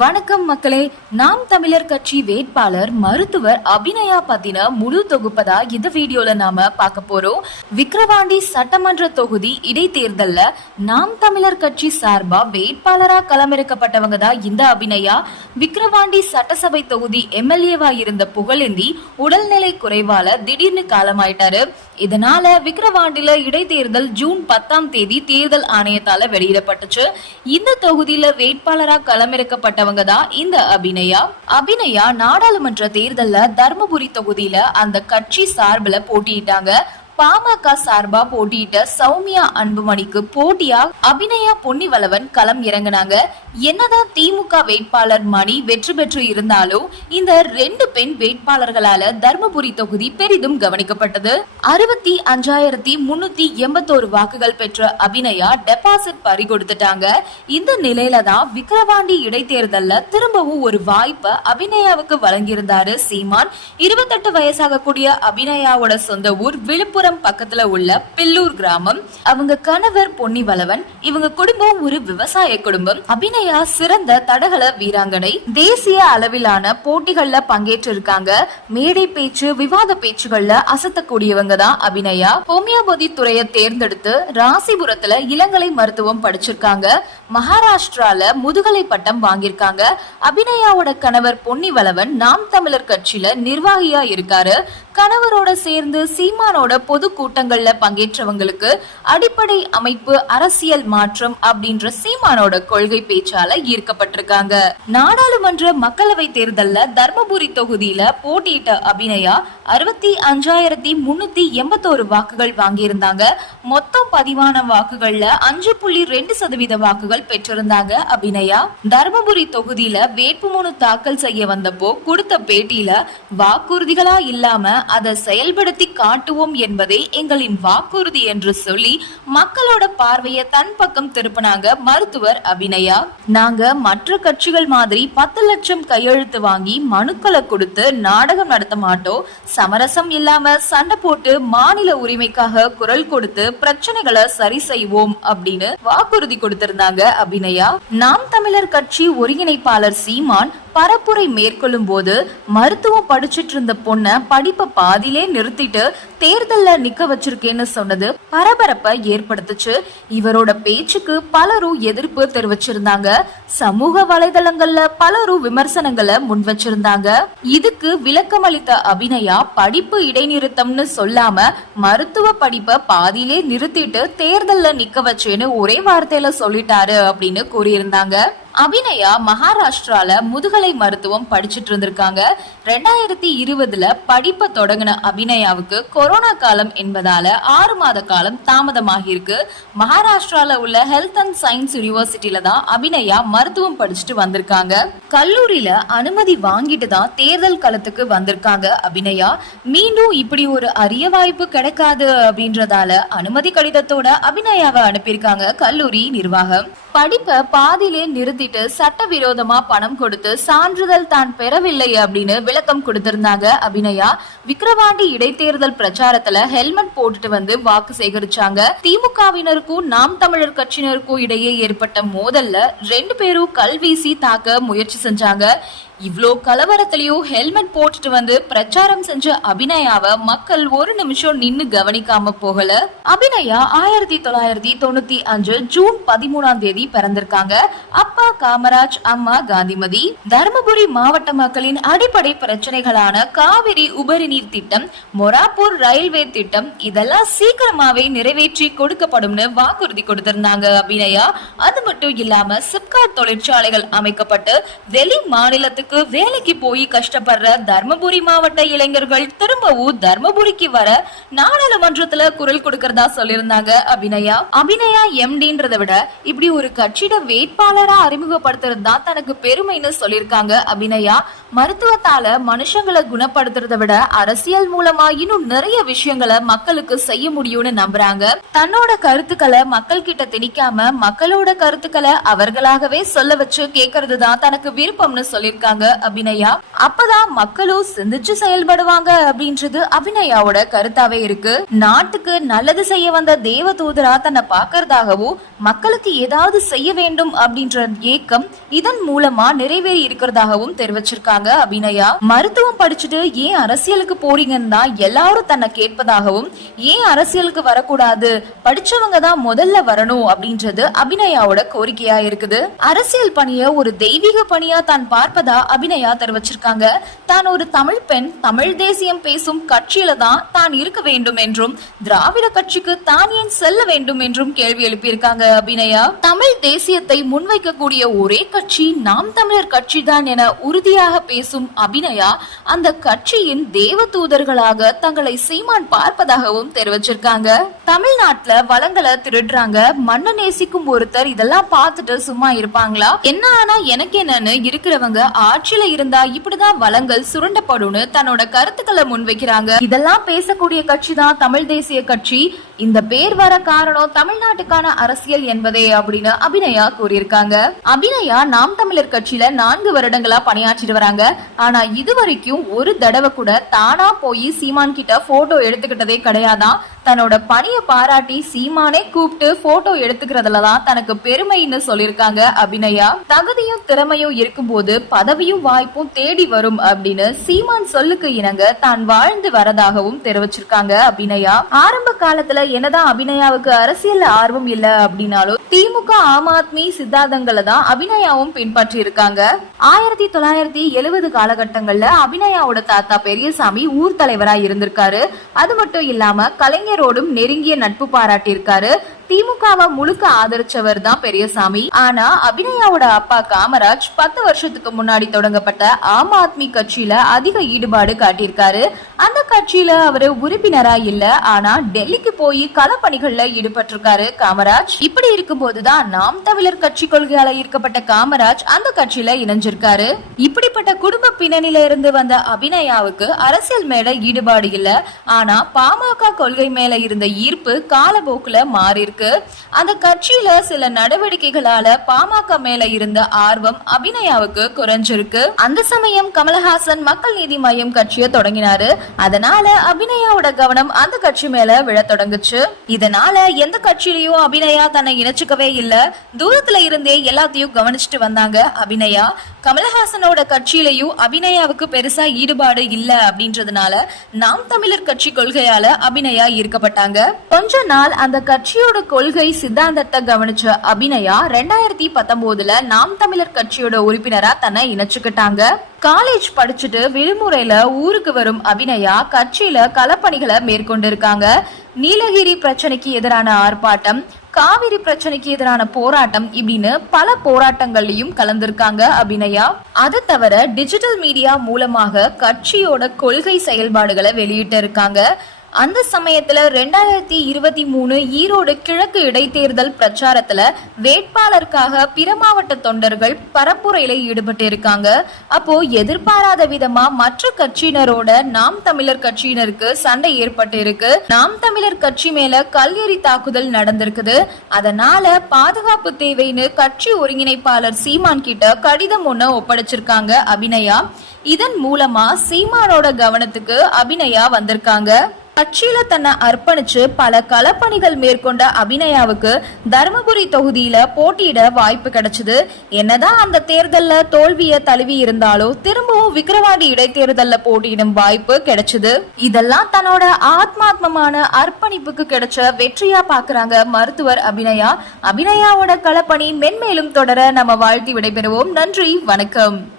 வணக்கம் மக்களே நாம் தமிழர் கட்சி வேட்பாளர் மருத்துவர் அபிநயா பத்தின முழு தொகுப்பதா இந்த வீடியோல நாம பார்க்க போறோம். விக்கிரவாண்டி சட்டமன்ற தொகுதி இடைத்தேர்தல்ல நாம் தமிழர் கட்சி சார்பா வேட்பாளரா களமிறக்கப்பட்டவங்க தான் இந்த அபிநயா? விக்கிரவாண்டி சட்டசபை தொகுதி எம்எல்ஏவா இருந்த புகழேந்தி உடல்நிலை குறைவால திடீர்னு காலமாயிட்டாரு. இதனால விக்கிரவாண்டில இடைத்தேர்தல் ஜூன் பத்தாம் தேதி தேர்தல் ஆணையத்தால வெளியிடப்பட்டுச்சு. இந்த தொகுதியில வேட்பாளரா களமிறக்கப்பட்டவங்க தான் இந்த அபிநயா. அபிநயா நாடாளுமன்ற தேர்தல்ல தர்மபுரி தொகுதியில அந்த கட்சி சார்பில் போட்டியிட்டாங்க. பாமக சார்பா போட்டியிட்ட சௌமியா அன்புமணிக்கு போட்டியா அபிநயா பொன்னிவளவன் களம் இறங்குனாங்க. என்னதான் திமுக வேட்பாளர் மணி வெற்றி பெற்று இருந்தாலும் இந்த ரெண்டு பெண் வேட்பாளர்களால தர்மபுரி தொகுதி பெரிதும் கவனிக்கப்பட்டது. அறுபத்தி அஞ்சாயிரத்தி முன்னூத்தி எண்பத்தோரு வாக்குகள் பெற்ற அபிநயா டெபாசிட் பறி கொடுத்துட்டாங்க. இந்த நிலையில தான் விக்கிரவாண்டி இடைத்தேர்தல்ல திரும்பவும் ஒரு வாய்ப்பை அபிநயாவுக்கு வழங்கியிருந்தாரு சீமான். இருபத்தெட்டு வயசாகக்கூடிய அபிநயாவோட சொந்த ஊர் விழுப்புரம் பக்கத்துல உள்ள பில்லூர் கிராமம். அவங்க கணவர் பொன்னிவளவன் இவங்க குடும்பம் ஒரு விவசாய குடும்பம். அபிநயா சிறந்த தடகள வீராங்கனை. தேசிய அளவிலான போட்டிகள்ல பங்கேற்றிருக்காங்க. மேடை பேச்சு விவாத பேச்சுகள்ல அசத்தக்கூடியவங்க தான் அபிநயா. ஹோமியோபதி துறையை தேர்ந்தெடுத்து ராசிபுரத்துல இளங்கலை மருத்துவம் படிச்சிருக்காங்க. மகாராஷ்டிரால முதுகலை பட்டம் வாங்கியிருக்காங்க. அபிநயாவோட கணவர் பொன்னி வளவன் நாம் தமிழர் கட்சியில நிர்வாகியா இருக்காரு. கணவரோட சேர்ந்து சீமானோட பொது கூட்டங்கள்ல பங்கேற்றவங்களுக்கு அடிப்படை அமைப்பு அரசியல் மாற்றம் அப்படின்ற சீமானோட கொள்கை பேச்சால ஈர்க்கப்பட்டிருக்காங்க. நாடாளுமன்ற மக்களவை தேர்தல்ல தர்மபுரி தொகுதியில போட்டியிட்ட அபிநயா அறுபத்தி அஞ்சாயிரத்தி முன்னூத்தி எண்பத்தோரு வாக்குகள் வாங்கியிருந்தாங்க. மொத்தம் பதிவான வாக்குகள்ல அஞ்சு புள்ளி ரெண்டு சதவீத வாக்குகள் பெற்றிருந்தாங்க அபிநயா. தர்மபுரி தொகுதியில வேட்புமனு தாக்கல் செய்ய வந்தப்போ கொடுத்த பேட்டியில வாக்குறுதிகளா இல்லாம அதை செயல்படுத்தி காட்டுவோம் என்பதே எங்களின் வாக்குறுதி என்று சொல்லி மக்களோட பார்வையை தன் பக்கம் திருப்பினாங்க மருத்துவர் அபிநயா. நாங்க மற்ற கட்சிகள் மாதிரி பத்து லட்சம் கையெழுத்து வாங்கி மனுக்களை கொடுத்து நாடகம் நடத்த மாட்டோம். சமரசம் இல்லாம சண்டை போட்டு மாநில உரிமைக்காக குரல் கொடுத்து பிரச்சனைகளை சரி செய்வோம் அப்படின்னு வாக்குறுதி கொடுத்திருந்தாங்க அபிநயா நாம் தமிழர் கட்சி ஒருங்கிணைப்பாளர் சீமான் பரப்புரை மேற்கொள்ளும் போது மருத்துவம் படிச்சிட்டு இருந்த பொண்ண படிப்பை பாதியிலே நிறுத்திட்டு தேர்தல்ல நிக்க வச்சிருக்கேன்னு சொன்னது பரபரப்பை ஏற்படுத்துச்சு. இவரோட பேச்சுக்கு பலரும் எதிர்ப்பு தெரிவிச்சிருந்தாங்க. சமூக வலைதளங்கள்ல பலரும் விமர்சனங்களை முன் வச்சிருந்தாங்க. இதுக்கு விளக்கம் அளித்த அபிநயா படிப்பு இடைநிறுத்தம்னு சொல்லாம மருத்துவ படிப்பை பாதியிலே நிறுத்திட்டு தேர்தல்ல நிக்க வச்சேன்னு ஒரே வார்த்தையில சொல்லிட்டாரு. அப்படின்னு கூறியிருந்தாங்க. அபிநயா மகாராஷ்டிரால முதுகலை மருத்துவம் படிச்சிட்டு இருந்திருக்காங்க. ரெண்டாயிரத்தி இருபதுல படிப்பை தொடங்கின அபிநயாவுக்கு கொரோனா காலம் என்பதால ஆறு மாத காலம் தாமதமாகி இருக்கு மகாராஷ்டிரால உள்ள ஹெல்த் அண்ட் சயின்ஸ் யூனிவர்சிட்டியில தான் அபிநயா மருத்துவம் படிச்சுட்டு வந்திருக்காங்க. கல்லூரியில அனுமதி வாங்கிட்டு தான் தேர்தல் களத்துக்கு வந்திருக்காங்க அபிநயா. மீண்டும் இப்படி ஒரு அரிய வாய்ப்பு கிடைக்காது அப்படின்றதால அனுமதி கடிதத்தோட அபிநயாவை அனுப்பியிருக்காங்க கல்லூரி நிர்வாகம். படிப்பை பாதியிலே நிறுத்திட்டு சட்டவிரோதமா பணம் கொடுத்து சான்றிதழ் தான் பெறவில்லை அப்படின்னு விளக்கம் கொடுத்திருந்தாங்க அபிநயா. விக்கிரவாண்டி இடைத்தேர்தல் பிரச்சாரத்துல ஹெல்மெட் போட்டுட்டு வந்து வாக்கு சேகரிச்சாங்க. திமுகவினருக்கும் நாம் தமிழர் கட்சியினருக்கும் இடையே ஏற்பட்ட மோதல்ல ரெண்டு பேரும் கல்வீசி தாக்க முயற்சி செஞ்சாங்க. இவ்ளோ கலவரத்திலயும் ஹெல்மெட் போட்டுட்டு வந்து பிரச்சாரம் செஞ்ச அபிநயாவை மக்கள் ஒரு நிமிஷம் நின்னு கவனிக்காம போகல. அபிநயா ஆயிரத்தி தொள்ளாயிரத்தி தொண்ணூத்தி அஞ்சு ஜூன் பதிமூணாம் தேதி பிறந்திருக்காங்க. அப்பா காமராஜ் அம்மா காந்திமதி. தருமபுரி மாவட்ட மக்களின் அடிப்படை பிரச்சனைகளான காவிரி உபரி நீர் திட்டம் மொராப்பூர் ரயில்வே திட்டம் இதெல்லாம் சீக்கிரமாவே நிறைவேற்றி கொடுக்கப்படும்னு வாக்குறுதி கொடுத்திருந்தாங்க அபிநயா. அது மட்டும் இல்லாம சிப்காட் தொழிற்சாலைகள் அமைக்கப்பட்டு வெளி மாநிலத்துக்கு வேலைக்கு போய் கஷ்டப்படுற தர்மபுரி மாவட்ட இளைஞர்கள் திரும்பவும் தர்மபுரிக்கு வர நாடாளுமன்றத்துல குரல் கொடுக்கறதா சொல்லியிருந்தாங்க அபிநயா. அபிநயா எம்டின்றத விட இப்படி ஒரு கட்சியிட வேட்பாளரா அறிமுகப்படுத்துறது தான் தனக்கு பெருமைன்னு சொல்லியிருக்காங்க அபிநயா. மருத்துவத்தால மனுஷங்களை குணப்படுத்துறத விட அரசியல் மூலமா இன்னும் நிறைய விஷயங்களை மக்களுக்கு செய்ய முடியும்னு நம்புறாங்க. தன்னோட கருத்துக்களை மக்கள் கிட்ட திணிக்காம மக்களோட கருத்துக்களை அவர்களாகவே சொல்ல வச்சு கேக்குறது தான் தனக்கு விருப்பம்னு சொல்லியிருக்காங்க சொல்றாங்க அபிநயா. அப்பதான் மக்களும் சிந்திச்சு செயல்படுவாங்க அப்படின்றது அபிநயாவோட கருத்தாவே இருக்கு. நாட்டுக்கு நல்லது செய்ய வந்த தேவ தூதரா தன்னை பாக்குறதாகவும் மக்களுக்கு ஏதாவது செய்ய வேண்டும் அப்படின்ற ஏக்கம் இதன் மூலமா நிறைவேறி இருக்கிறதாகவும் தெரிவிச்சிருக்காங்க அபிநயா. மருத்துவம் படிச்சுட்டு ஏன் அரசியலுக்கு போறீங்கன்னு தான் எல்லாரும் தன்னை கேட்பதாகவும் ஏன் அரசியலுக்கு வரக்கூடாது படிச்சவங்க தான் முதல்ல வரணும் அப்படின்றது அபிநயாவோட கோரிக்கையா இருக்குது. அரசியல் பணிய ஒரு தெய்வீக பணியா தான் பார்ப்பதா அபிநயா தெரிவிச்சிருக்காங்க. தான் ஒரு தமிழ் பெண் தமிழ் தேசியம் பேசும் கட்சியில தான் தான் இருக்க வேண்டும் என்றும் திராவிட கட்சிக்கு தான் ஏன் செல்ல வேண்டும் என்றும் கேள்வி எழுப்பியிருக்காங்க அபிநயா. தமிழ் தேசியத்தை முன்வைக்கக்கூடிய ஒரே கட்சி நாம் தமிழர் கட்சி தான் என உறுதியாக பேசும் அபிநயா அந்த கட்சியின் தேவ தூதர்களாக தங்களை சீமான் பார்ப்பதாகவும் தெரிவிச்சிருக்காங்க. தமிழ்நாட்டுல வளங்களை திருடுறாங்க. மண்ணை நேசிக்கும் ஒருத்தர் இதெல்லாம் பார்த்துட்டு சும்மா இருப்பாங்களா? என்ன ஆனா எனக்கு என்னன்னு இருக்கிறவங்க ஆட்சியில இருந்தா இப்படிதான் வளங்கள் சுரண்டப்படும்னு தன்னோட கருத்துக்களை முன்வைக்கிறாங்க. இதெல்லாம் பேசக்கூடிய கட்சி தான் தமிழ் தேசிய கட்சி. இந்த பேர் வர காரணம் தமிழ்நாட்டுக்கான அரசியல் என்பதே அப்படின்னு அபிநயா கூறியிருக்காங்க. அபிநயா நாம் தமிழர் கட்சியில நான்கு வருடங்களா பணியாற்றிட்டு வராங்க. ஆனா இதுவரைக்கும் ஒரு தடவை கூட தானா போய் சீமான் கிட்ட போட்டோ எடுத்துக்கிட்டதே கிடையாதான். தன்னோட பணியை பாராட்டி சீமானே கூப்பிட்டு போட்டோ எடுத்துக்கிறதுல தான் தனக்கு பெருமைன்னு சொல்லியிருக்காங்க அபிநயா. தகுதியும் திறமையும் இருக்கும்போது பதவியும் வாய்ப்பும் தேடி வரும் அப்படின்னு சீமான் சொல்லுக்கு இணங்க தான் வாழ்ந்து வரதாகவும் தெரிவிச்சிருக்காங்க அபிநயா. ஆரம்ப காலத்துல என்னதான் அபிநயாவுக்கு அரசியல் ஆர்வம் இல்ல அப்படின்னாலும் திமுக ஆம் ஆத்மி சித்தாந்தங்களை தான் அபிநயாவும் பின்பற்றி இருக்காங்க ஆயிரத்தி தொள்ளாயிரத்தி எழுபது காலகட்டங்கள்ல அபிநயாவோட தாத்தா பெரியசாமி ஊர் தலைவரா இருந்திருக்காரு. அது மட்டும் இல்லாம கலைஞரோடும் நெருங்கிய நட்பு பாராட்டியிருக்காரு. திமுகவை முழுக்க ஆதரிச்சவர் தான் பெரியசாமி. ஆனா அபிநயாவோட அப்பா காமராஜ் பத்து வருஷத்துக்கு முன்னாடி தொடங்கப்பட்ட ஆம் ஆத்மி கட்சியில அதிக ஈடுபாடு காட்டியிருக்காரு. அந்த கட்சியில அவரு உறுப்பினரா இல்ல ஆனா டெல்லிக்கு போய் களப்பணிகள்ல ஈடுபட்டிருக்காரு காமராஜ். இப்படி இருக்கும்போதுதான் நாம் தமிழர் கட்சி கொள்கையால ஈர்க்கப்பட்ட காமராஜ் அந்த கட்சியில இணைஞ்சிருக்காரு. இப்படிப்பட்ட குடும்ப பின்னணியில இருந்து வந்த அபிநயாவுக்கு அரசியல் மேல ஈடுபாடு இல்ல. ஆனா பாமக கொள்கை மேல இருந்த ஈர்ப்பு காலப்போக்குல மாறி இருக்கு. அந்த கட்சியில சில நடவடிக்கைகளால பாமக மேல இருந்த ஆர்வம் அபிநயாவுக்கு குறைஞ்சிருக்கு. அந்த சமயம் கமலஹாசன் மக்கள் நீதி மையம் கட்சியை தொடங்கினாரு. அதனால அபிநயாவோட கவனம் அந்த கட்சி மேல விழ தொடங்குச்சு. இதனால எந்த கட்சியிலயும் அபிநயா தன்னை இணைச்சுக்கவே இல்ல. தூரத்துல இருந்தே எல்லாத்தையும் கவனிச்சுட்டு வந்தாங்க அபிநயா. கமலஹாசனோட கட்சியிலையும் அபிநயாவுக்கு பெருசா ஈடுபாடு இல்ல அப்படின்றதுனால நாம் தமிழர் கட்சி கொள்கையால அபிநயா ஈர்க்கப்பட்டாங்க. கொஞ்ச நாள் அந்த கட்சியோட கொள்கை சித்தாந்தத்தை கவனிச்ச அபிநயா ரெண்டாயிரத்தி பத்தொன்பதுல நாம் தமிழர் கட்சியோட உறுப்பினரா தன்னை இணைச்சுக்கிட்டாங்க. காலேஜ் படிச்சுட்டு விடுமுறையில ஊருக்கு வரும் அபிநயா கட்சியில களப்பணிகளை மேற்கொண்டிருக்காங்க. நீலகிரி பிரச்சனைக்கு எதிரான ஆர்ப்பாட்டம் காவிரி பிரச்சனைக்கு எதிரான போராட்டம் இப்படின்னு பல போராட்டங்கள்லயும் கலந்திருக்காங்க அபிநயா. அது தவிர டிஜிட்டல் மீடியா மூலமாக கட்சியோட கொள்கை செயல்பாடுகளை வெளியிட்டு இருக்காங்க அந்த சமயத்துல ரெண்டாயிரத்தி இருபத்தி மூணு ஈரோடு கிழக்கு இடைத்தேர்தல் பிரச்சாரத்துல வேட்பாளருக்காக பிற மாவட்ட தொண்டர்கள் பரப்புரையில ஈடுபட்டு இருக்காங்க அப்போ எதிர்பாராத விதமா மற்ற கட்சியினரோட நாம் தமிழர் கட்சியினருக்கு சண்டை ஏற்பட்டு இருக்கு நாம் தமிழர் கட்சி மேல கல்எறி தாக்குதல் நடந்திருக்குது. அதனால பாதுகாப்பு தேவைன்னு கட்சி ஒருங்கிணைப்பாளர் சீமான் கிட்ட கடிதம் ஒண்ணு ஒப்படைச்சிருக்காங்க அபிநயா. இதன் மூலமா சீமானோட கவனத்துக்கு அபிநயா வந்திருக்காங்க. கட்சியில தன்னை அர்ப்பணிச்சு பல களப்பணிகள் மேற்கொண்ட அபிநயாவுக்கு தருமபுரி தொகுதியில போட்டியிட வாய்ப்பு கிடைச்சது. என்னதான் அந்த தேர்தல்ல தோல்விய தழுவி இருந்தாலும் திரும்பவும் விக்கிரவாண்டி இடைத்தேர்தல்ல போட்டியிடும் வாய்ப்பு கிடைச்சது. இதெல்லாம் தன்னோட ஆத்மாத்மமான அர்ப்பணிப்புக்கு கிடைச்ச வெற்றியா பாக்குறாங்க மருத்துவர் அபிநயா. அபிநயாவோட களப்பணி மென்மேலும் தொடர நம்ம வாழ்த்தி விடைபெறுவோம். நன்றி வணக்கம்.